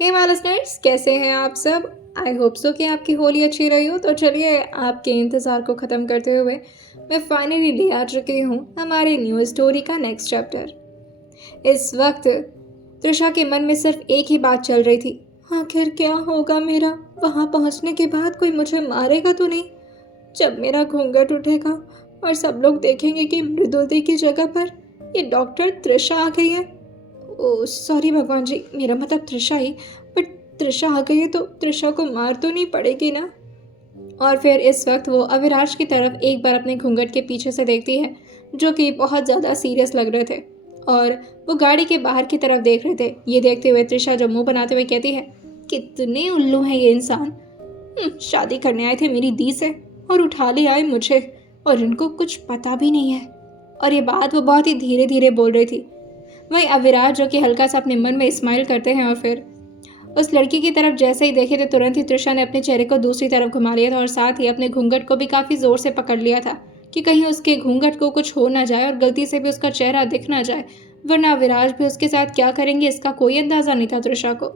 Hey my listeners, कैसे हैं आप सब। आई होप सो कि आपकी होली अच्छी रही हो। तो चलिए आपके इंतज़ार को ख़त्म करते हुए मैं फाइनली ले आ चुकी हूँ हमारी न्यू स्टोरी का नेक्स्ट चैप्टर। इस वक्त त्रिशा के मन में सिर्फ एक ही बात चल रही थी। आखिर क्या होगा मेरा, वहाँ पहुँचने के बाद कोई मुझे मारेगा तो नहीं। जब मेरा घूंघट उठेगा और सब लोग देखेंगे कि मृदुलती की जगह पर ये डॉक्टर त्रिशा आ गई है। ओ सॉरी भगवान जी, मेरा मतलब त्रिशा ही। बट त्रिशा आ गई है तो त्रिशा को मार तो नहीं पड़ेगी ना। और फिर इस वक्त वो अविनाश की तरफ एक बार अपने घूंघट के पीछे से देखती है, जो कि बहुत ज़्यादा सीरियस लग रहे थे। और वो गाड़ी के बाहर की तरफ देख रहे थे। ये देखते हुए त्रिशा जो मुंह बनाते हुए कहती है, कितने उल्लू हैं ये इंसान। शादी करने आए थे मेरी दी से और उठा ले आए मुझे, और इनको कुछ पता भी नहीं है। और ये बात वो बहुत ही धीरे धीरे बोल रही थी। वहीं अविराज जो कि हल्का सा अपने मन में स्माइल करते हैं और फिर उस लड़की की तरफ जैसे ही देखे थे तुरंत ही त्रिशा ने अपने चेहरे को दूसरी तरफ घुमा लिया था और साथ ही अपने घूंघट को भी काफ़ी ज़ोर से पकड़ लिया था कि कहीं उसके घूंघट को कुछ हो ना जाए और गलती से भी उसका चेहरा दिख ना जाए, वरना अविराज भी उसके साथ क्या करेंगे इसका कोई अंदाज़ा नहीं था त्रिशा को।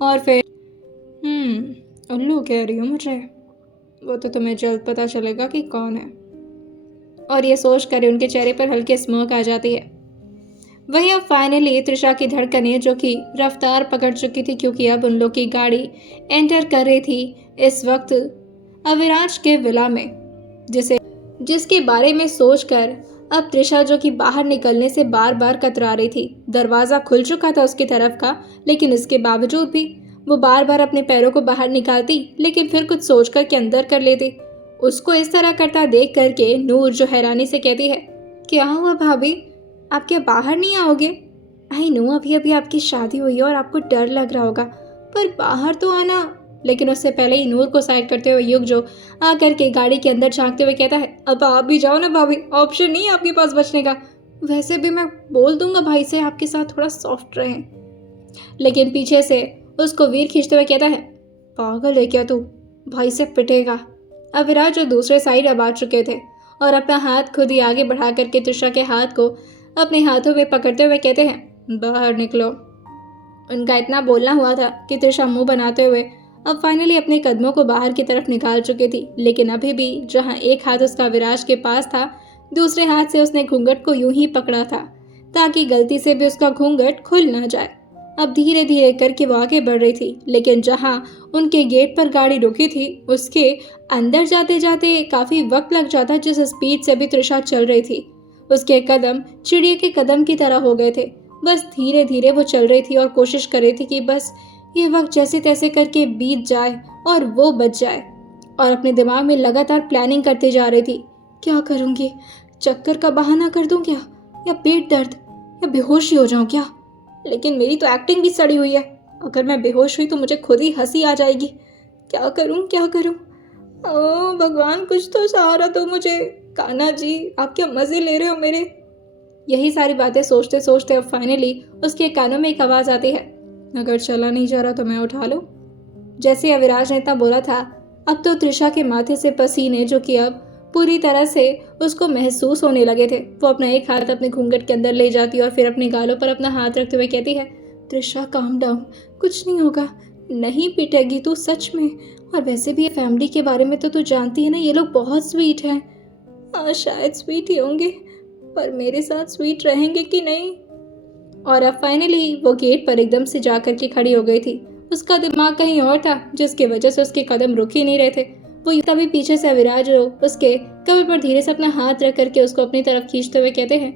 और फिर उल्लू कह रही हूँ मुझे, वो तो तुम्हें जल्द पता चलेगा कि कौन है। और ये सोच कर उनके चेहरे पर हल्की स्मर्क आ जाती है। वहीं अब फाइनली त्रिशा की धड़कनें जो कि रफ्तार पकड़ चुकी थी, क्योंकि अब उन लोग की गाड़ी एंटर कर रही थी इस वक्त अविराज के विला में, जिसके बारे में सोचकर अब त्रिशा जो कि बाहर निकलने से बार बार कतरा रही थी। दरवाज़ा खुल चुका था उसकी तरफ का, लेकिन इसके बावजूद भी वो बार बार अपने पैरों को बाहर निकालती, लेकिन फिर कुछ सोचकर के अंदर कर लेती। उसको इस तरह करता देख करके नूर जो हैरानी से कहती है, क्या हुआ भाभी, आप क्या बाहर नहीं आओगे। आई नो अभी अभी आपकी शादी हुई है और आपको डर लग रहा होगा, पर बाहर तो आना। लेकिन उससे पहले ही नूर को साइड करते हुए युग जो आकर के गाड़ी के अंदर झांकते हुए कहता है, अब आप भी जाओ ना भाभी, ऑप्शन नहीं है आपके पास बचने का। वैसे भी मैं बोल दूंगा भाई से आपके साथ थोड़ा सॉफ्ट रहें। लेकिन पीछे से उसको वीर खींचते हुए कहता है, पागल है क्या तू, भाई से पिटेगा। अविराज जो दूसरे साइड अब आ चुके थे और अपना हाथ खुद ही आगे बढ़ा करके त्रिशा के हाथ को अपने हाथों में पकड़ते हुए कहते हैं, बाहर निकलो। उनका इतना बोलना हुआ था कि त्रिशा मुंह बनाते हुए अब फाइनली अपने कदमों को बाहर की तरफ निकाल चुकी थी, लेकिन अभी भी जहां एक हाथ उसका विराज के पास था, दूसरे हाथ से उसने घूंघट को यूं ही पकड़ा था ताकि गलती से भी उसका घूंघट खुल ना जाए। अब धीरे धीरे करके वो आगे बढ़ रही थी, लेकिन जहां उनके गेट पर गाड़ी रुकी थी उसके अंदर जाते जाते काफी वक्त लग जाता, जिस स्पीड से भी त्रिशा चल रही थी उसके कदम चिड़िया के कदम की तरह हो गए थे। बस धीरे धीरे वो चल रही थी और कोशिश कर रही थी कि बस ये वक्त जैसे तैसे करके बीत जाए और वो बच जाए। और अपने दिमाग में लगातार प्लानिंग करते जा रही थी, क्या करूँगी, चक्कर का बहाना कर दूँ क्या, या पेट दर्द, या बेहोशी हो जाऊँ क्या। लेकिन मेरी तो एक्टिंग भी सड़ी हुई है, अगर मैं बेहोश हुई तो मुझे खुद ही हंसी आ जाएगी। क्या करूँ क्या करूँ, ओ भगवान कुछ तो सहारा दो मुझे। कान्हा जी आप क्या मज़े ले रहे हो मेरे। यही सारी बातें सोचते सोचते अब फाइनली उसके कानों में एक आवाज़ आती है, अगर चला नहीं जा रहा तो मैं उठा लूँ। जैसे अविराज ने इतना बोला था, अब तो त्रिशा के माथे से पसीने जो कि अब पूरी तरह से उसको महसूस होने लगे थे। वो अपना एक हाथ अपने घूंघट के अंदर ले जाती और फिर अपने गालों पर अपना हाथ रखते हुए कहती है, त्रिशा काम डाउन, कुछ नहीं होगा, नहीं पिटेगी तू सच में। और वैसे भी ये फैमिली के बारे में तो तू जानती है ना, ये लोग बहुत स्वीट हैं। हाँ शायद स्वीट ही होंगे, पर मेरे साथ स्वीट रहेंगे कि नहीं। और अब फाइनली वो गेट पर एकदम से जा कर के खड़ी हो गई थी। उसका दिमाग कहीं और था, जिसकी वजह से उसके कदम रुक ही नहीं रहे थे। वो तभी पीछे से अविराज उसके कमर पर धीरे से अपना हाथ रख करके उसको अपनी तरफ खींचते हुए कहते हैं,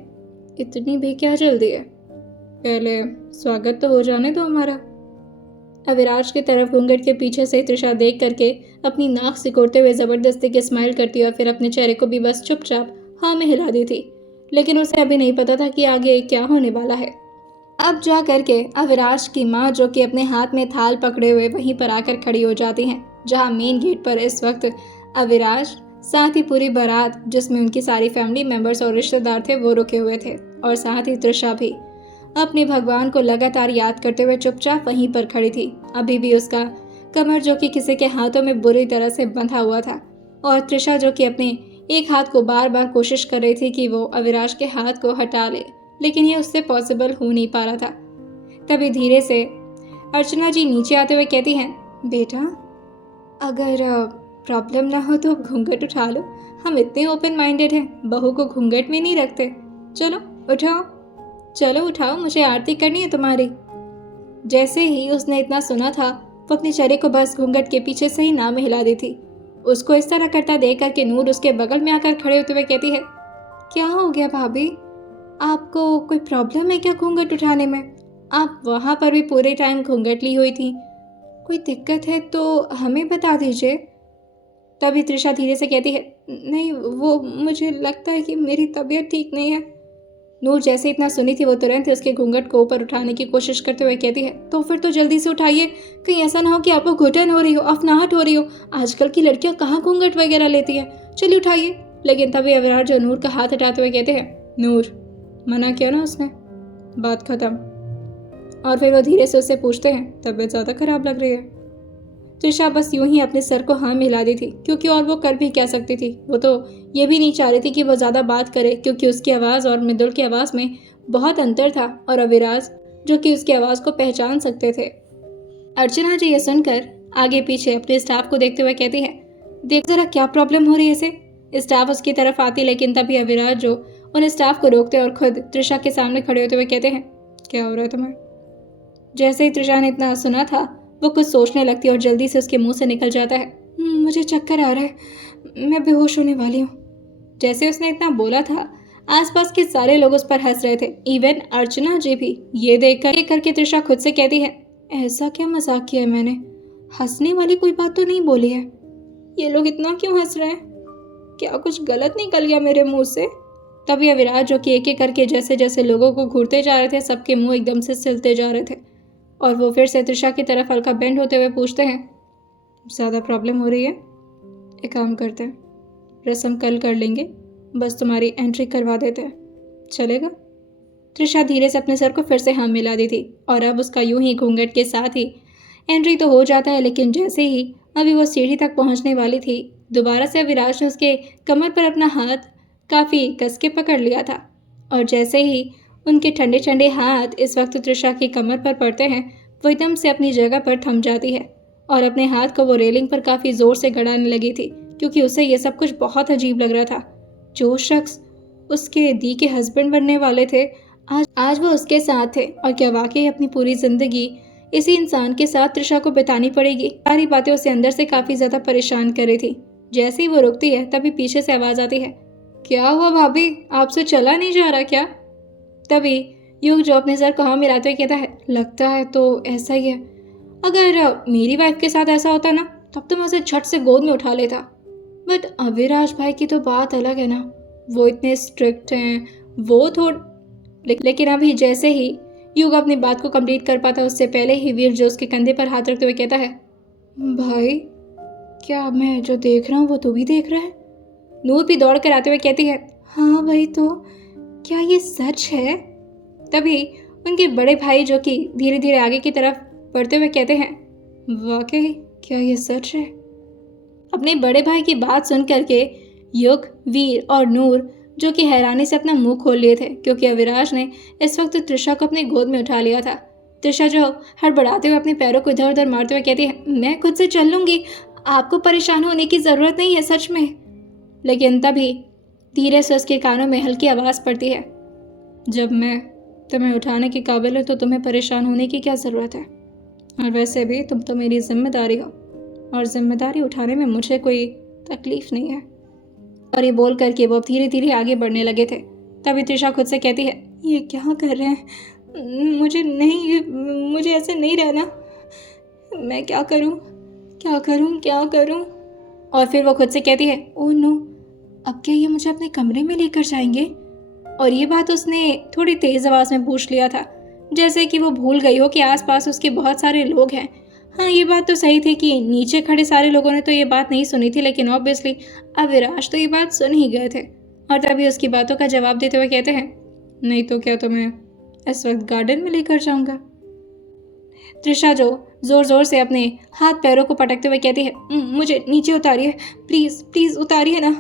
इतनी भी क्या जल्दी है, पहले स्वागत तो हो जाने दो हमारा। अविराज की तरफ घूंघट के पीछे से त्रिशा देख करके अपनी नाक सिकोड़ते हुए जबरदस्ती के स्माइल करती और फिर अपने चेहरे को भी बस चुपचाप हाँ में हिला दी थी। लेकिन उसे अभी नहीं पता था कि आगे क्या होने वाला है। अब जा करके अविराज की माँ जो कि अपने हाथ में थाल पकड़े हुए वहीं पर आकर खड़ी हो जाती हैं, जहां मेन गेट पर इस वक्त अविराज साथ ही पूरी बारात जिसमें उनकी सारी फैमिली मेंबर्स और रिश्तेदार थे वो रुके हुए थे, और साथ ही त्रिशा भी अपने भगवान को लगातार याद करते हुए चुपचाप वहीं पर खड़ी थी। अभी भी उसका कमर जो कि किसी के हाथों में बुरी तरह से बंधा हुआ था, और त्रिशा जो कि अपने एक हाथ को बार बार कोशिश कर रही थी कि वो अविराज के हाथ को हटा ले, लेकिन ये उससे पॉसिबल हो नहीं पा रहा था। तभी धीरे से अर्चना जी नीचे आते हुए कहती हैं, बेटा अगर प्रॉब्लम ना हो तो घूंघट उठा लो, हम इतने ओपन माइंडेड हैं, बहू को घूंघट में नहीं रखते। चलो उठाओ, चलो उठाओ, मुझे आरती करनी है तुम्हारी। जैसे ही उसने इतना सुना था वो अपने चेहरे को बस घूंघट के पीछे से ही ना में हिला दी थी। उसको इस तरह करता देख कर के नूर उसके बगल में आकर खड़े होते हुए कहती है, क्या हो गया भाभी, आपको कोई प्रॉब्लम है क्या घूंघट उठाने में? आप वहाँ पर भी पूरे टाइम घूंघट ली हुई थी, कोई दिक्कत है तो हमें बता दीजिए। तभी त्रिशा धीरे से कहती है, नहीं वो मुझे लगता है कि मेरी तबीयत ठीक नहीं है। नूर जैसे इतना सुनी थी वो तुरंत ही उसके घूंघट को ऊपर उठाने की कोशिश करते हुए कहती है, तो फिर तो जल्दी से उठाइए, कहीं ऐसा ना हो कि आपको घुटन हो रही हो, अफनाहट हो रही हो। आजकल की लड़कियां कहाँ घूंघट वगैरह लेती है, चलिए उठाइए। लेकिन तभी अविराज जो नूर का हाथ हटाते हुए कहते हैं, नूर मना किया ना उसने, बात खत्म। और फिर वो धीरे से उससे पूछते हैं, तबीयत ज़्यादा खराब लग रही है? त्रिशा बस यूं ही अपने सर को हाँ मिला दी थी, क्योंकि और वो कर भी क्या सकती थी। वो तो ये भी नहीं चाह रही थी कि वो ज़्यादा बात करे, क्योंकि उसकी आवाज़ और मृदुल की आवाज़ में बहुत अंतर था, और अविराज जो कि उसकी आवाज़ को पहचान सकते थे। अर्चना जी ये सुनकर आगे पीछे अपने स्टाफ को देखते हुए कहती है, देख ज़रा क्या प्रॉब्लम हो रही है इसे। स्टाफ उसकी तरफ आती, लेकिन तभी अविराज जो उन स्टाफ को रोकते और खुद त्रिशा के सामने खड़े होते हुए कहते हैं, क्या हो रहा है तुम्हें? जैसे ही त्रिशा ने इतना सुना था वो कुछ सोचने लगती है और जल्दी से उसके मुंह से निकल जाता है, मुझे चक्कर आ रहा है, मैं बेहोश होने वाली हूँ। जैसे उसने इतना बोला था आसपास के सारे लोग उस पर हंस रहे थे, इवन अर्चना जी भी। ये देखकर के त्रिशा खुद से कहती है, ऐसा क्या मजाक किया है मैंने, हंसने वाली कोई बात तो नहीं बोली है, ये लोग इतना क्यों हंस रहे हैं, क्या कुछ गलत निकल गया मेरे मुंह से? तभी अविराज जो कि एक एक करके जैसे जैसे लोगों को घूरते जा रहे थे, सबके मुंह एकदम से सिलते जा रहे थे, और वो फिर से त्रिशा की तरफ हल्का बेंड होते हुए पूछते हैं, ज़्यादा प्रॉब्लम हो रही है? एक काम करते हैं, रस्म कल कर लेंगे, बस तुम्हारी एंट्री करवा देते हैं, चलेगा? त्रिशा धीरे से अपने सर को फिर से हाँ मिला दी थी, और अब उसका यूं ही घूंघट के साथ ही एंट्री तो हो जाता है। लेकिन जैसे ही अभी वो सीढ़ी तक पहुंचने वाली थी, दोबारा से अविराज ने उसके कमर पर अपना हाथ काफ़ी कस के पकड़ लिया था, और जैसे ही उनके ठंडे ठंडे हाथ इस वक्त त्रिशा की कमर पर पड़ते हैं, वो एकदम से अपनी जगह पर थम जाती है और अपने हाथ को वो रेलिंग पर काफ़ी ज़ोर से गड़ाने लगी थी, क्योंकि उसे ये सब कुछ बहुत अजीब लग रहा था। जो शख्स उसके दी के हस्बैंड बनने वाले थे, आज वो उसके साथ थे, और क्या वाकई अपनी पूरी ज़िंदगी इसी इंसान के साथ त्रिशा को बितानी पड़ेगी? सारी बातें उसे अंदर से काफ़ी ज़्यादा परेशान कर रही थी। जैसे ही वो रुकती है तभी पीछे से आवाज़ आती है, क्या हुआ भाभी, आपसे चला नहीं जा रहा क्या? तभी युग जो अपने सर को हाँ मिलाते हुए कहता है, लगता है तो ऐसा ही है, अगर मेरी वाइफ के साथ ऐसा होता ना तब तो मैं उसे झट से गोद में उठा लेता, बट अविराज भाई की तो बात अलग है ना, वो इतने स्ट्रिक्ट हैं, वो लेकिन अभी जैसे ही युग अपनी बात को कंप्लीट कर पाता उससे पहले ही वीर जो उसके कंधे पर हाथ रखते हुए कहता है, भाई क्या मैं जो देख रहा हूँ वो तू भी देख रहा है? नूर भी दौड़ कर आते हुए कहती है, हाँ भाई, तो क्या ये सच है? तभी उनके बड़े भाई जो कि धीरे धीरे आगे की तरफ बढ़ते हुए कहते हैं, वाकई क्या ये सच है? अपने बड़े भाई की बात सुन करके युग, वीर और नूर जो कि हैरानी से अपना मुंह खोल लिए थे, क्योंकि अविराज ने इस वक्त त्रिशा को अपने गोद में उठा लिया था। त्रिशा जो हड़बड़ाते हुए अपने पैरों को इधर उधर मारते हुए कहती है, मैं खुद से चल लूंगी, आपको परेशान होने की ज़रूरत नहीं है सच में। लेकिन तभी धीरे से उसके कानों में हल्की आवाज़ पड़ती है, जब मैं तुम्हें उठाने के काबिल हूँ तो तुम्हें परेशान होने की क्या ज़रूरत है, और वैसे भी तुम तो मेरी जिम्मेदारी हो, और जिम्मेदारी उठाने में मुझे कोई तकलीफ़ नहीं है। और ये बोल करके वो धीरे धीरे आगे बढ़ने लगे थे। तभी त्रिशा खुद से कहती है, ये क्या कर रहे हैं, मुझे ऐसे नहीं रहना, मैं क्या करूं क्या करूं क्या करूं? और फिर वो खुद से कहती है, ओह नो, अब क्या ये मुझे अपने कमरे में लेकर जाएंगे? और ये बात उसने थोड़ी तेज़ आवाज़ में पूछ लिया था, जैसे कि वो भूल गई हो कि आसपास उसके बहुत सारे लोग हैं। हाँ, ये बात तो सही थी कि नीचे खड़े सारे लोगों ने तो ये बात नहीं सुनी थी, लेकिन ऑब्वियसली अविराज तो ये बात सुन ही गए थे। और तभी उसकी बातों का जवाब देते हुए कहते हैं, नहीं तो क्या तुम्हें इस वक्त गार्डन में लेकर जाऊंगा? त्रिशा जो जोर जोर से अपने हाथ पैरों को पटकते हुए कहती है, मुझे नीचे उतारिए, प्लीज़ प्लीज़ उतारिए ना।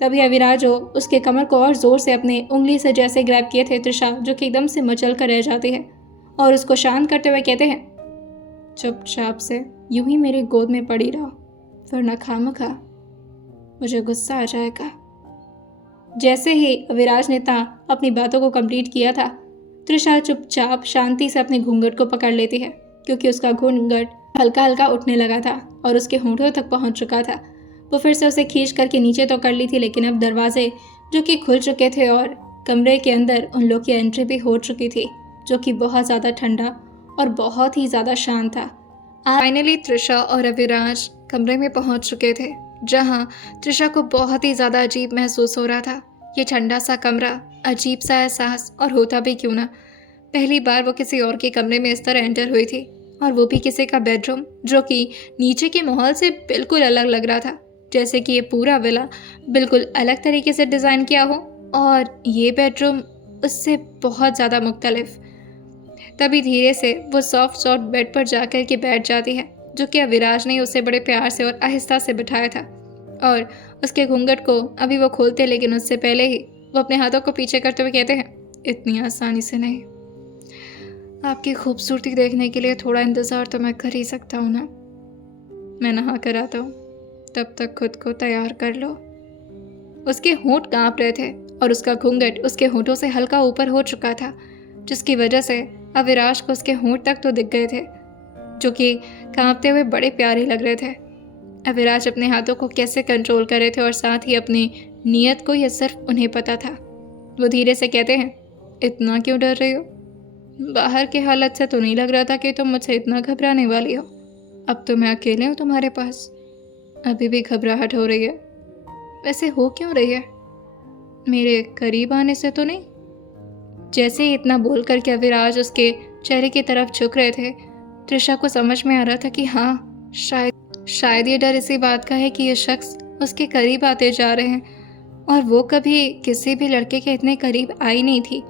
तभी अविराज जो उसके कमर को और जोर से अपने उंगली से जैसे ग्रैब किए थे त्रिशा, जो कि एकदम से मचल कर रह जाती है, और उसको शांत करते हुए कहते हैं, चुपचाप से यूं ही मेरे गोद में पड़ी रहो, वरना खामखा मुझे गुस्सा आ जाएगा। जैसे ही अविराज ने अपनी बातों को कंप्लीट किया था, त्रिशा चुपचाप शांति से अपने घूंघट को पकड़ लेती है, क्योंकि उसका घूंघट हल्का हल्का उठने लगा था और उसके होंठों तक पहुंच चुका था। वो फिर से उसे खींच करके नीचे तो कर ली थी, लेकिन अब दरवाजे जो कि खुल चुके थे और कमरे के अंदर उन लोग की एंट्री भी हो चुकी थी, जो कि बहुत ज़्यादा ठंडा और बहुत ही ज़्यादा शांत था। फाइनली त्रिशा और अविराज कमरे में पहुंच चुके थे, जहां त्रिशा को बहुत ही ज़्यादा अजीब महसूस हो रहा था। ये ठंडा सा कमरा, अजीब सा एहसास, और होता भी क्यों ना, पहली बार वो किसी और के कमरे में इस तरह एंटर हुई थी, और वो भी किसी का बेडरूम जो कि नीचे के माहौल से बिल्कुल अलग लग रहा था, जैसे कि ये पूरा विला बिल्कुल अलग तरीके से डिज़ाइन किया हो और ये बेडरूम उससे बहुत ज़्यादा मुख्तलिफ। तभी धीरे से वो सॉफ्ट बेड पर जाकर के बैठ जाती है, जो कि अविराज ने उसे बड़े प्यार से और आहिस्ता से बिठाया था, और उसके घूंघट को अभी वो खोलते, लेकिन उससे पहले ही वो अपने हाथों को पीछे करते हुए कहते हैं, इतनी आसानी से नहीं, आपकी खूबसूरती देखने के लिए थोड़ा इंतज़ार तो मैं कर ही सकता हूँ ना। मैं नहा कर आता हूँ, तब तक खुद को तैयार कर लो। उसके होंठ कांप रहे थे और उसका घूंघट उसके होंठों से हल्का ऊपर हो चुका था, जिसकी वजह से अविराज को उसके होंठ तक तो दिख गए थे, जो कि कांपते हुए बड़े प्यारे लग रहे थे। अविराज अपने हाथों को कैसे कंट्रोल कर रहे थे और साथ ही अपनी नीयत को यह सिर्फ उन्हें पता था। वो धीरे से कहते हैं, इतना क्यों डर रही हो? बाहर की हालत से तो नहीं लग रहा था कि तुम मुझसे इतना घबराने वाली हो। अब तो मैं अकेले हूँ तुम्हारे पास, अभी भी घबराहट हो रही है। वैसे हो क्यों रही है? मेरे करीब आने से तो नहीं? जैसे ही इतना बोल करके अविराज उसके चेहरे की तरफ झुक रहे थे, त्रिशा को समझ में आ रहा था कि हाँ, शायद ये डर इसी बात का है कि ये शख्स उसके करीब आते जा रहे हैं, और वो कभी किसी भी लड़के के इतने करीब आई नहीं थी।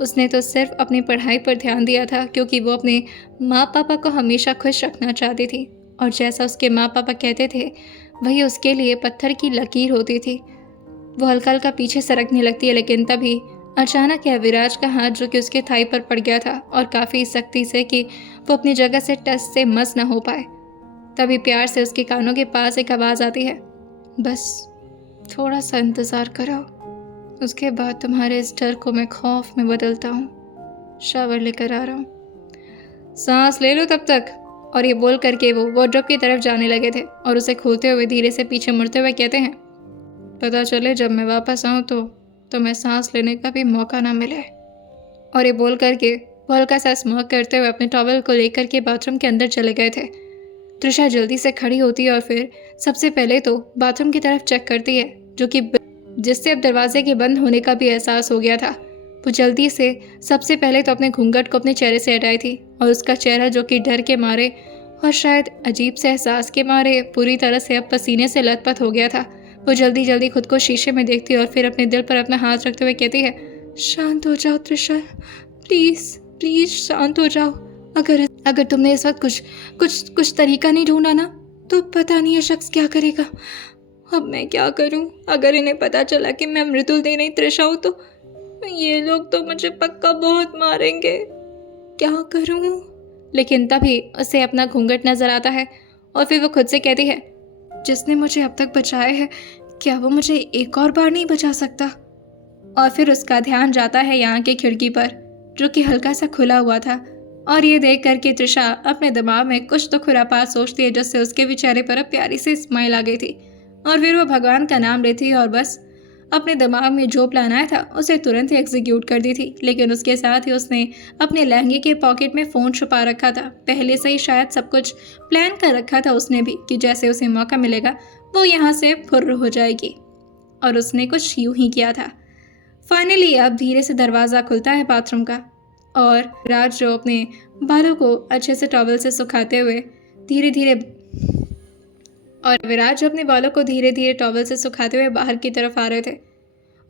उसने तो सिर्फ अपनी पढ़ाई पर ध्यान दिया था, क्योंकि वो अपने माँ पापा को हमेशा खुश रखना चाहती थी, और जैसा उसके माँ पापा कहते थे वही उसके लिए पत्थर की लकीर होती थी। वो हल्का हल्का पीछे सरकने लगती है, लेकिन तभी अचानक अविराज का हाथ जो कि उसके थाई पर पड़ गया था, और काफ़ी सख्ती से कि वो अपनी जगह से टस से मस न हो पाए। तभी प्यार से उसके कानों के पास एक आवाज़ आती है, बस थोड़ा सा इंतज़ार करो, उसके बाद तुम्हारे इस डर को मैं खौफ में बदलता हूँ। शावर लेकर आ रहा हूँ, सांस ले लो तब तक। और ये बोल करके वो वार्डरोब की तरफ जाने लगे थे, और उसे खोलते हुए धीरे से पीछे मुड़ते हुए कहते हैं, पता चले जब मैं वापस आऊँ तो मैं सांस लेने का भी मौका ना मिले। और ये बोल करके वो हल्का सा स्मर्क करते हुए अपने टॉवल को लेकर के बाथरूम के अंदर चले गए थे। त्रिशा जल्दी से खड़ी होती है और फिर सबसे पहले तो बाथरूम की तरफ चेक करती है, जो कि जिससे अब दरवाजे के बंद होने का भी एहसास हो गया था। वो जल्दी से सबसे पहले तो अपने घूंघट को अपने चेहरे से हटाई थी, और उसका चेहरा जो कि डर के मारे और शायद अजीब से एहसास के मारे पूरी तरह से अब पसीने से लथपथ हो गया था। वो जल्दी जल्दी खुद को शीशे में देखती है और फिर अपने दिल पर अपना हाथ रखते हुए कहती है, शांत हो जाओ त्रिशा, प्लीज़ प्लीज़ शांत हो जाओ। अगर तुमने इस वक्त कुछ तरीका नहीं ढूंढा ना, तो पता नहीं ये शख्स क्या करेगा। अब मैं क्या करूं? अगर इन्हें पता चला कि मैं मृदुल दे नहीं त्रिशा हूं, तो ये लोग तो मुझे पक्का बहुत मारेंगे। क्या करूं? लेकिन तभी उसे अपना घूंघट नजर आता है, और फिर वो खुद से कहती है, जिसने मुझे अब तक बचाया है, क्या वो मुझे एक और बार नहीं बचा सकता? और फिर उसका ध्यान जाता है यहाँ की खिड़की पर, जो कि हल्का सा खुला हुआ था, और ये देख करके त्रिशा अपने दिमाग में कुछ तो खुरापात सोचती है, जिससे उसके भी चेहरे पर अब प्यारी सी स्माइल आ गई थी। और फिर वो भगवान का नाम लेती और बस अपने दिमाग में जो प्लान आया था उसे तुरंत ही एग्जीक्यूट कर दी थी। लेकिन उसके साथ ही उसने अपने लहंगे के पॉकेट में फ़ोन छुपा रखा था। पहले से ही शायद सब कुछ प्लान कर रखा था उसने भी, कि जैसे उसे मौका मिलेगा वो यहाँ से फुर्र हो जाएगी, और उसने कुछ यूं ही किया था। फाइनली अब धीरे से दरवाज़ा खुलता है बाथरूम का, और राज जो अपने बालों को अच्छे से टॉवल से सुखाते हुए धीरे धीरे टॉवल से सुखाते हुए बाहर की तरफ आ रहे थे,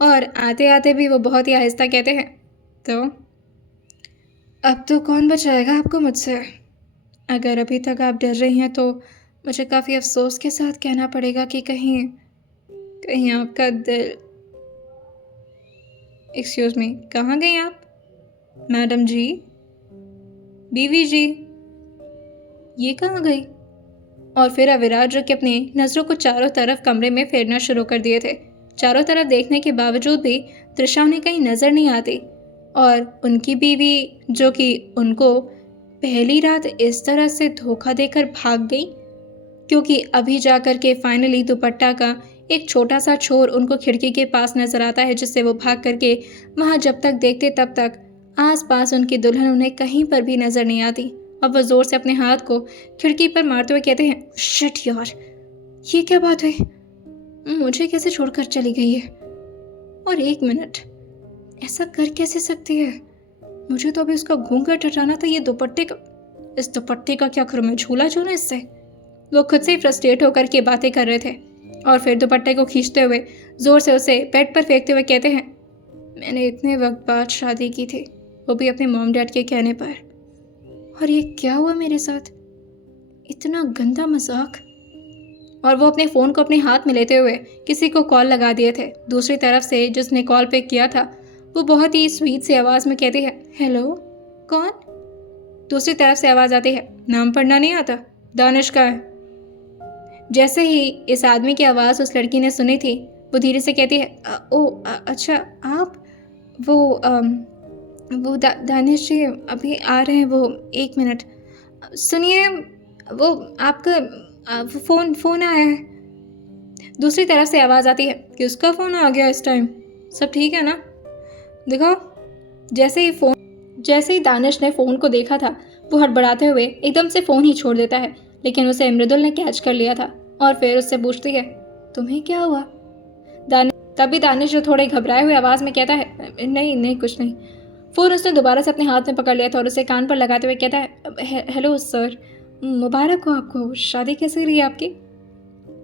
और आते आते भी वो बहुत ही आहिस्ता कहते हैं, तो अब तो कौन बचाएगा आपको मुझसे? अगर अभी तक आप डर रही हैं तो मुझे काफ़ी अफसोस के साथ कहना पड़ेगा कि कहीं आपका दिल। एक्सक्यूज़ मी, कहाँ गई आप? मैडम जी, बीवी जी, ये कहाँ गई? और फिर अविराज जो कि अपनी नज़रों को चारों तरफ कमरे में फेरना शुरू कर दिए थे। चारों तरफ देखने के बावजूद भी तृषा उन्हें कहीं नज़र नहीं आती, और उनकी बीवी जो कि उनको पहली रात इस तरह से धोखा देकर भाग गई, क्योंकि अभी जाकर के फाइनली दुपट्टा का एक छोटा सा छोर उनको खिड़की के पास नजर आता है, जिससे वो भाग करके वहाँ जब तक देखते तब तक आसपास उनकी दुल्हन उन्हें कहीं पर भी नजर नहीं आती। और वो जोर से अपने हाथ को खिड़की पर मारते हुए कहते हैं, शिट यार, ये क्या बात है, मुझे कैसे छोड़कर चली गई है? और एक मिनट, ऐसा कर कैसे सकती है? मुझे तो अभी उसका घूंघट हटाना था, ये दुपट्टे का, इस दुपट्टे का क्या करूँ मैं, झूला झूलूं इससे? वो खुद से ही फ्रस्ट्रेट होकर के बातें कर रहे थे, और फिर दुपट्टे को खींचते हुए जोर से उसे बेड पर फेंकते हुए कहते हैं, मैंने इतने वक्त बाद शादी की थी, वो भी अपने मॉम डैड के कहने पर, और ये क्या हुआ मेरे साथ, इतना गंदा मजाक। और वो अपने फ़ोन को अपने हाथ में लेते हुए किसी को कॉल लगा दिए थे। दूसरी तरफ से जिसने कॉल पिक किया था वो बहुत ही स्वीट सी आवाज़ में कहती है, हेलो, कौन? दूसरी तरफ से आवाज़ आती है, नाम पढ़ना नहीं आता, दानिश का है। जैसे ही इस आदमी की आवाज़ उस लड़की ने सुनी थी, वो धीरे से कहती है, अच्छा आप, वो दानिश जी अभी आ रहे हैं, वो 1 मिनट, सुनिए, वो आपका फ़ोन आया है। दूसरी तरफ से आवाज़ आती है, किसका फ़ोन आ गया इस टाइम, सब ठीक है ना, दिखाओ। जैसे ही दानिश ने फ़ोन को देखा था, वो हड़बड़ाते हुए एकदम से फ़ोन ही छोड़ देता है, लेकिन उसे मृदुल ने कैच कर लिया था और फिर उससे पूछती है, तुम्हें क्या हुआ? तभी दानिश जो थोड़े घबराए हुए आवाज़ में कहता है, नहीं कुछ नहीं। फ़ोन उसने दोबारा से अपने हाथ में पकड़ लिया था और उसे कान पर लगाते हुए कहता है, हेलो सर, मुबारक हो आपको, शादी कैसे रही आपकी?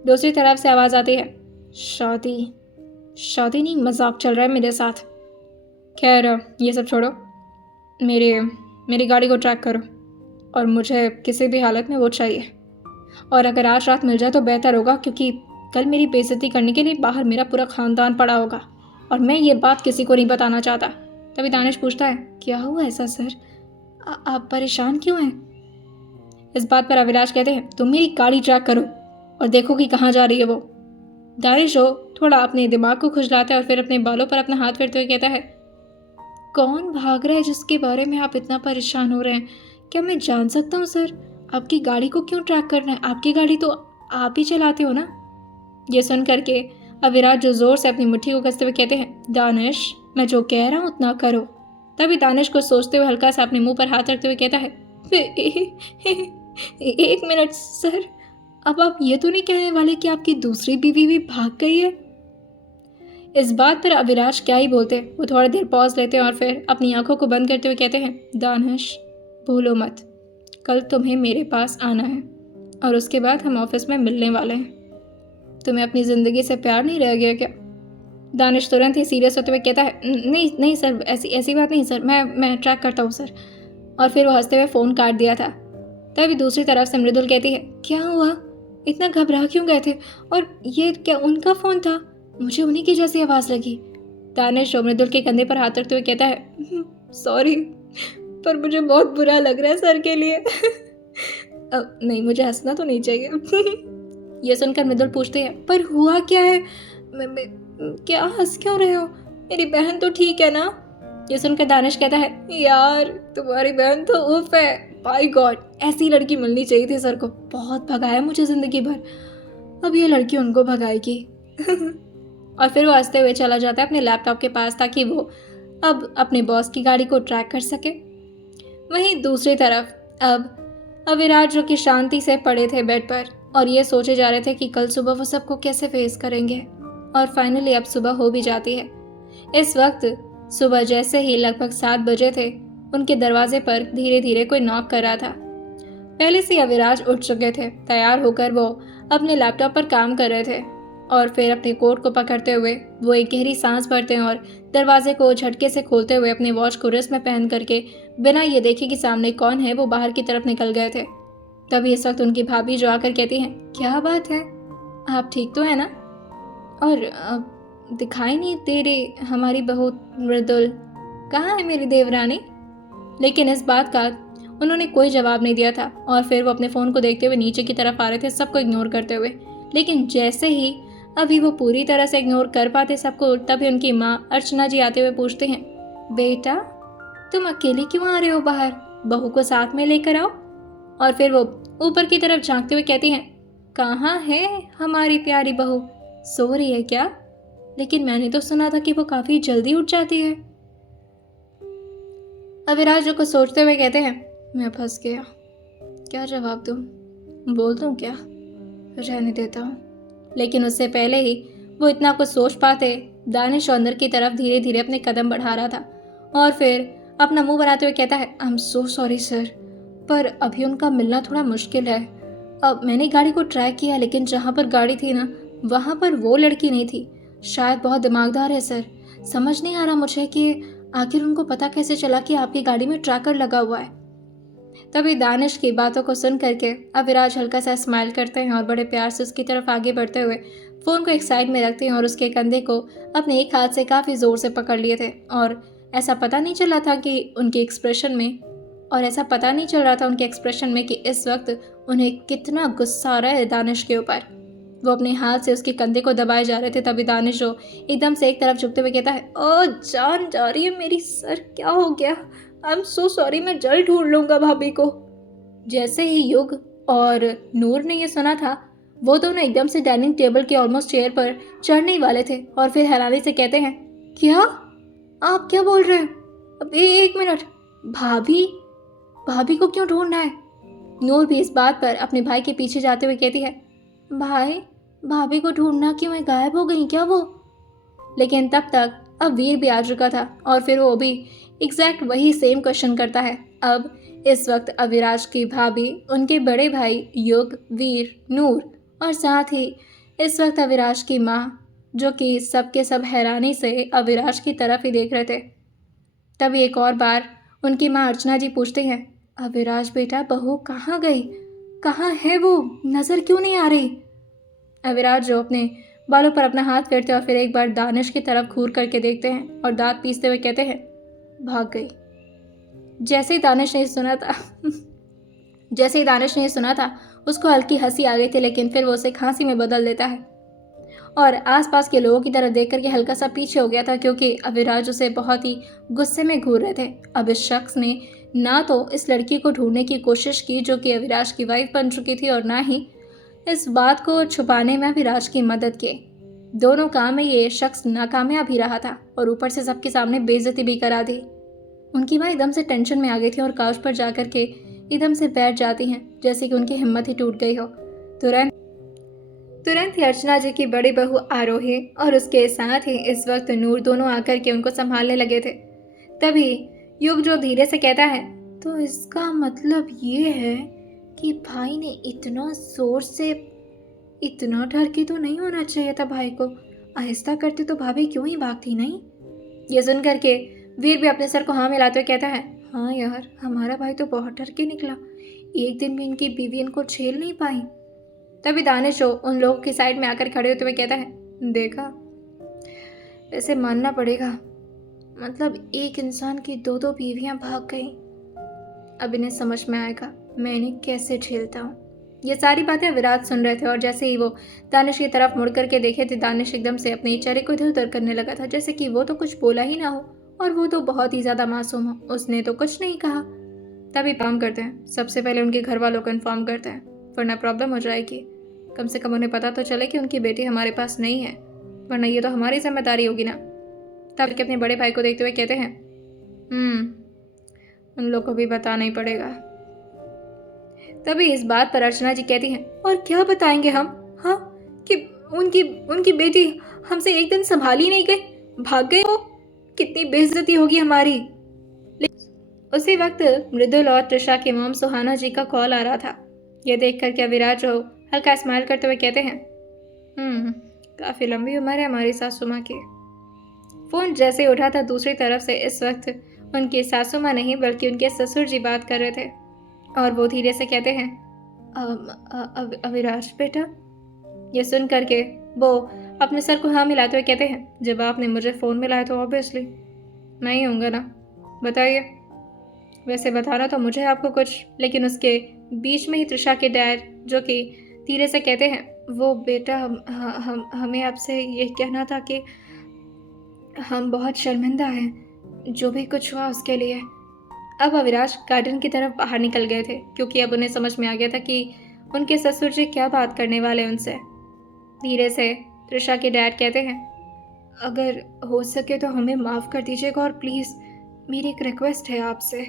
दूसरी तरफ से आवाज़ आती है, शादी नहीं, मजाक चल रहा है मेरे साथ। खैर ये सब छोड़ो, मेरी गाड़ी को ट्रैक करो, और मुझे किसी भी हालत में वो चाहिए, और अगर आज रात मिल जाए तो बेहतर होगा, क्योंकि कल मेरी बेइज्जती करने के लिए बाहर मेरा पूरा ख़ानदान पड़ा होगा, और मैं ये बात किसी को नहीं बताना चाहता। तभी दानिश पूछता है, क्या हुआ ऐसा सर, आप परेशान क्यों हैं? इस बात पर अविनाश कहते हैं, तुम मेरी गाड़ी ट्रैक करो और देखो कि कहाँ जा रही है वो। दानिश हो थोड़ा अपने दिमाग को खुजलाता है और फिर अपने बालों पर अपना हाथ फेरते हुए कहता है, कौन भाग रहा है जिसके बारे में आप इतना परेशान हो रहे हैं? क्या मैं जान सकता हूँ सर, आपकी गाड़ी को क्यों ट्रैक करना है? आपकी गाड़ी तो आप ही चलाते हो ना? ये सुन करके अविराज जो जोर से अपनी मुट्ठी को कसते हुए कहते हैं, दानिश, मैं जो कह रहा हूँ उतना करो। तभी दानिश को सोचते हुए हल्का सा अपने मुंह पर हाथ रखते हुए कहता है, 1 मिनट सर, अब आप ये तो नहीं कहने वाले कि आपकी दूसरी बीवी भी भाग गई है? इस बात पर अविराज क्या ही बोलते, वो थोड़ी देर पॉज लेते हैं और फिर अपनी आंखों को बंद करते हुए कहते हैं, दानिश, भूलो मत, कल तुम्हें मेरे पास आना है और उसके बाद हम ऑफिस में मिलने वाले हैं। तुम्हें अपनी ज़िंदगी से प्यार नहीं रह गया क्या? दानिश तुरंत ही सीरियस होते हुए कहता है, नहीं सर, ऐसी बात नहीं सर, मैं ट्रैक करता हूँ सर। और फिर वो हंसते हुए फ़ोन काट दिया था। तभी दूसरी तरफ से मृदुल कहती है, क्या हुआ, इतना घबरा क्यों गए थे, और ये क्या उनका फ़ोन था? मुझे उन्हीं की जैसी आवाज़ लगी। दानिश मृदुल के कंधे पर हाथ रखते हुए कहता है, सॉरी, पर मुझे बहुत बुरा लग रहा है सर के लिए। नहीं, मुझे हंसना तो नहीं चाहिए। ये सुनकर मृदुल पूछते हैं, पर हुआ क्या है? क्या हंस क्यों रहे हो? मेरी बहन तो ठीक है ना? ये सुनकर दानिश कहता है, यार तुम्हारी बहन तो उफ है, बाय गॉड, ऐसी लड़की मिलनी चाहिए थी सर को, बहुत भगाया मुझे ज़िंदगी भर, अब ये लड़की उनको भगाएगी। और फिर वो हंसते हुए चला जाता है अपने लैपटॉप के पास ताकि वो अब अपने बॉस की गाड़ी को ट्रैक कर सके। वहीं दूसरी तरफ अब अविराज जो कि शांति से पड़े थे बेड पर और ये सोचे जा रहे थे कि कल सुबह वो सबको कैसे फेस करेंगे, और फाइनली अब सुबह हो भी जाती है। इस वक्त सुबह जैसे ही लगभग 7 बजे थे, उनके दरवाजे पर धीरे धीरे कोई नॉक कर रहा था। पहले से अविराज उठ चुके थे, तैयार होकर वो अपने लैपटॉप पर काम कर रहे थे, और फिर अपने कोट को पकड़ते हुए वो एक गहरी सांस भरते हैं और दरवाजे को झटके से खोलते हुए अपने वॉच को रिस्ट में पहन करके बिना ये देखे कि सामने कौन है वो बाहर की तरफ निकल गए थे। तभी इस वक्त उनकी भाभी जो आकर कहती हैं, क्या बात है, आप ठीक तो है ना? और दिखाई नहीं दे रही हमारी बहू मृदुल, कहाँ है मेरी देवरानी? लेकिन इस बात का उन्होंने कोई जवाब नहीं दिया था और फिर वो अपने फ़ोन को देखते हुए नीचे की तरफ आ रहे थे, सबको इग्नोर करते हुए। लेकिन जैसे ही अभी वो पूरी तरह से इग्नोर कर पाते सबको, तभी उनकी माँ अर्चना जी आते हुए पूछते हैं, बेटा तुम अकेले क्यों आ रहे हो बाहर? बहू को साथ में लेकर आओ। और फिर वो ऊपर की तरफ झांकते हुए कहती हैं, कहाँ है हमारी प्यारी बहू? सो रही है क्या? लेकिन मैंने तो सुना था कि वो काफी जल्दी उठ जाती है। अविराज को सोचते हुए कहते हैं, मैं फंस गया, क्या जवाब दूं? बोल दूं क्या? रहने देता हूँ। लेकिन उससे पहले ही वो इतना कुछ सोच पाते, दानिश अंदर की तरफ धीरे धीरे अपने कदम बढ़ा रहा था और फिर अपना मुंह बनाते हुए कहता है, I am so sorry sir, पर अभी उनका मिलना थोड़ा मुश्किल है। अब मैंने गाड़ी को ट्रैक किया, लेकिन जहाँ पर गाड़ी थी ना, वहाँ पर वो लड़की नहीं थी। शायद बहुत दिमागदार है सर। समझ नहीं आ रहा मुझे कि आखिर उनको पता कैसे चला कि आपकी गाड़ी में ट्रैकर लगा हुआ है। तभी दानिश की बातों को सुन करके अविराज हल्का सा स्माइल करते हैं और बड़े प्यार से उसकी तरफ आगे बढ़ते हुए फ़ोन को एक साइड में रखते हैं और उसके कंधे को अपने एक हाथ से काफ़ी ज़ोर से पकड़ लिए थे। और ऐसा पता नहीं चल रहा था कि उनके एक्सप्रेशन में कि इस वक्त उन्हें कितना गुस्सा आ रहा है दानिश के ऊपर। वो अपने हाथ से उसके कंधे को दबाए जा रहे थे। तभी दानिश जो एकदम से एक तरफ झुकते हुए कहता है, ओ जान जा रही है मेरी सर, क्या हो गया? आई एम सो सॉरी, मैं जल्द ढूंढ लूंगा भाभी को। जैसे ही युग और नूर ने ये सुना था, वो दोनों एकदम से डाइनिंग टेबल के ऑलमोस्ट चेयर पर चढ़ने ही वाले थे और फिर हैरानी से कहते हैं, क्या? आप क्या बोल रहे हो? अभी एक मिनट, भाभी भाभी को क्यों ढूंढना है? नूर भी इस बात पर अपने भाई के पीछे जाते हुए कहती है, भाई भाभी को ढूंढना क्यों है? गायब हो गई क्या वो? लेकिन तब तक अब वीर भी आ चुका था और फिर वो भी एग्जैक्ट वही सेम क्वेश्चन करता है। अब इस वक्त अविराज की भाभी, उनके बड़े भाई युग, वीर, नूर और साथ ही इस वक्त अविराज की माँ, जो कि सबके सब हैरानी से अविराज की तरफ ही देख रहे थे। तभी एक और बार उनकी माँ अर्चना जी पूछती हैं, अविराज बेटा, बहू कहाँ गई? कहाँ है वो? नज़र क्यों नहीं आ रही? अविराज जो अपने बालों पर अपना हाथ फेरते और फिर एक बार दानिश की तरफ घूर करके देखते हैं और दांत पीसते हुए कहते हैं, भाग गई। जैसे ही दानिश ने सुना था उसको हल्की हंसी आ गई थी, लेकिन फिर वो उसे खांसी में बदल देता है और आसपास के लोगों की तरफ देख करके हल्का सा पीछे हो गया था, क्योंकि अविराज उसे बहुत ही गुस्से में घूर रहे थे। अब इस शख्स ने ना तो इस लड़की को ढूंढने की कोशिश की जो कि अविराज की वाइफ बन चुकी थी, और ना ही इस बात को छुपाने में अविराज की मदद की। दोनों काम में ये शख्स नाकामयाब ही रहा था और ऊपर से सबके सामने बेइज्जती भी करा दी। उनकी माँ एकदम से टेंशन में आ गई थी और काउच पर जाकर के एकदम से बैठ जाती हैं, जैसे कि उनकी हिम्मत ही टूट गई हो। तुरंत ही अर्चना जी की बड़ी बहू आरोही और उसके साथ ही इस वक्त नूर दोनों आकर के उनको संभालने लगे थे। तभी युग जो धीरे से कहता है, तो इसका मतलब ये है कि भाई ने इतना जोर से, इतना डर के तो नहीं होना चाहिए था भाई को। आहिस्ता करते तो भाभी क्यों ही भागती नहीं? ये सुन करके वीर भी अपने सर को हाँ मिलाते हुए कहता है, हाँ यार, हमारा भाई तो बहुत डर के निकला। एक दिन भी इनकी बीवी इनको झेल नहीं पाई। तभी दानिश उन लोगों की साइड में आकर खड़े होते हुए कहता है, देखा, वैसे मानना पड़ेगा, मतलब एक इंसान की दो दो बीवियां भाग गई। अब इन्हें समझ में आएगा मैं इन्हें कैसे झेलता हूँ। ये सारी बातें विराट सुन रहे थे और जैसे ही वो दानिश की तरफ मुड़ करके देखे थे, दानिश एकदम से अपने चेहरे को इधर उधर करने लगा था, जैसे कि वो तो कुछ बोला ही ना हो और वो तो बहुत ही ज़्यादा मासूम हो, उसने तो कुछ नहीं कहा। तभी काम करते हैं, सबसे पहले उनके घर वालों को इन्फॉर्म करते हैं, वरना प्रॉब्लम हो जाएगी। कम से कम उन्हें पता तो चले कि उनकी बेटी हमारे पास नहीं है, वरना ये तो हमारी जिम्मेदारी होगी ना। तब के अपने बड़े भाई को देखते हुए कहते हैं, उन लोग को भी बताना ही पड़ेगा। तभी इस बात पर अर्चना जी कहती हैं, और क्या बताएंगे हम? हाँ, कि उनकी बेटी हमसे एक दिन संभाली नहीं गई, भाग गए हो, कितनी बेइज्जती होगी हमारी। उसी वक्त मृदुल और त्रिशा की मॉम सुहाना जी का कॉल आ रहा था। यह देख कर के विराज हल्का स्माइल करते हुए कहते हैं, काफी लंबी उम्र है हमारी सासू माँ की। फोन जैसे ही उठा था, दूसरी तरफ से इस वक्त उनकी सासू माँ नहीं बल्कि उनके ससुर जी बात कर रहे थे और वो धीरे से कहते हैं, अविराज बेटा। ये सुन करके वो अपने सर को हाँ मिलाते हुए कहते हैं, जब आपने मुझे फ़ोन मिलाया तो ऑब्वियसली मैं ही होऊंगा ना, बताइए। वैसे बताना तो मुझे आपको कुछ, लेकिन उसके बीच में ही तृषा के डैड जो कि धीरे से कहते हैं, वो बेटा हमें आपसे ये कहना था कि हम बहुत शर्मिंदा हैं जो भी कुछ हुआ उसके लिए। अब अविनाश गार्डन की तरफ बाहर निकल गए थे क्योंकि अब उन्हें समझ में आ गया था कि उनके ससुर जी क्या बात करने वाले उनसे। धीरे से तृषा के डैड कहते हैं, अगर हो सके तो हमें माफ़ कर दीजिएगा और प्लीज़ मेरी एक रिक्वेस्ट है आपसे,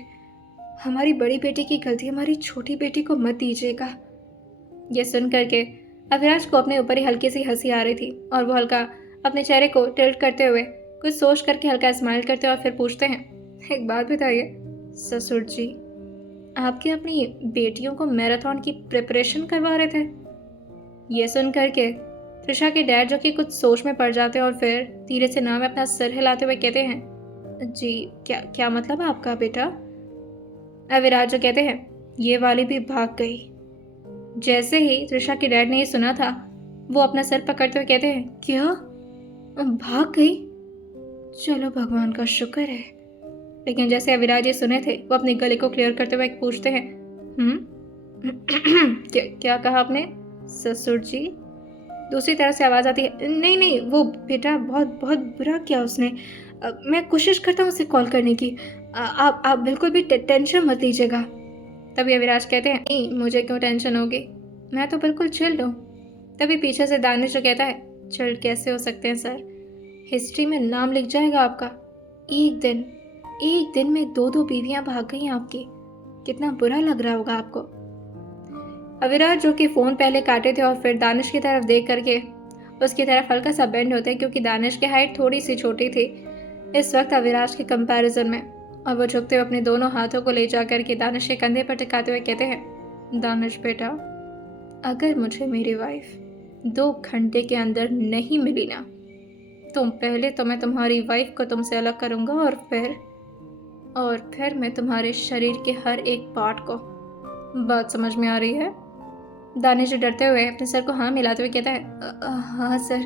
हमारी बड़ी बेटी की गलती हमारी छोटी बेटी को मत दीजिएगा। ये सुन करके अविनाश को अपने ऊपर ही हल्की सी हंसी आ रही थी और वो हल्का अपने चेहरे को टिल्ट करते हुए कुछ सोच करके हल्का स्माइल करते और फिर पूछते हैं, एक बात बताइए ससुर जी, आपके अपनी बेटियों को मैराथन की प्रिपरेशन करवा रहे थे? ये सुन करके त्रिशा के डैड जो कि कुछ सोच में पड़ जाते हैं और फिर धीरे से नाम में अपना सिर हिलाते हुए कहते हैं, जी क्या क्या मतलब है आपका बेटा? अविराज जो कहते हैं, ये वाली भी भाग गई। जैसे ही त्रिशा के डैड ने ये सुना था वो अपना सर पकड़ते हुए कहते हैं, क्या भाग गई? चलो भगवान का शुक्र है। लेकिन जैसे अविराज ये सुने थे वो अपने गले को क्लियर करते हुए पूछते हैं, क्या कहा आपने ससुर जी? दूसरी तरफ से आवाज़ आती है, नहीं नहीं वो बेटा बहुत बहुत बुरा किया उसने। मैं कोशिश करता हूँ उसे कॉल करने की। आप बिल्कुल भी टेंशन मत लीजिएगा। तभी अविराज कहते हैं, नहीं मुझे क्यों टेंशन होगी, मैं तो बिल्कुल चिल्ड हूँ। तभी पीछे से दानिश जो कहता है, चिल्ड कैसे हो सकते हैं सर, हिस्ट्री में नाम लिख जाएगा आपका। एक दिन में 2 बीवियां भाग गई आपकी, कितना बुरा लग रहा होगा आपको। अविराज जो कि फ़ोन पहले काटे थे और फिर दानिश की तरफ देख करके उसकी तरफ हल्का सा बेंड होते हैं क्योंकि दानिश की हाइट थोड़ी सी छोटी थी इस वक्त अविराज के कंपैरिजन में, और वो झुकते हुए अपने दोनों हाथों को ले जा करके दानिश के कंधे पर टिकाते हुए कहते हैं, दानिश बेटा, अगर मुझे मेरी वाइफ 2 घंटे के अंदर नहीं मिली ना, तो पहले तो मैं तुम्हारी वाइफ को तुमसे अलग करूँगा और फिर मैं तुम्हारे शरीर के हर एक पार्ट को। बात समझ में आ रही है? दानिश डरते हुए अपने सर को हाँ मिलाते हुए कहता है, हाँ सर,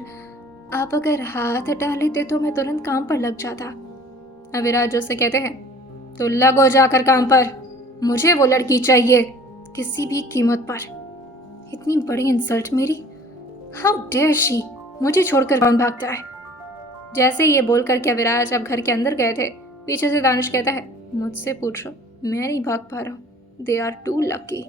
आप अगर हाथ हटा लेते तो मैं तुरंत काम पर लग जाता। अविराज उससे कहते हैं, तो लगो जाकर काम पर, मुझे वो लड़की चाहिए किसी भी कीमत पर। इतनी बड़ी इंसल्ट मेरी, हाउ डेयर शी, मुझे छोड़कर कौन भागता है? जैसे ये बोल करके अविराज अब घर के अंदर गए थे, पीछे से दानिश कहता है, मुझसे पूछो, मैं नहीं भाग पा रहा हूँ, दे आर टू लकी।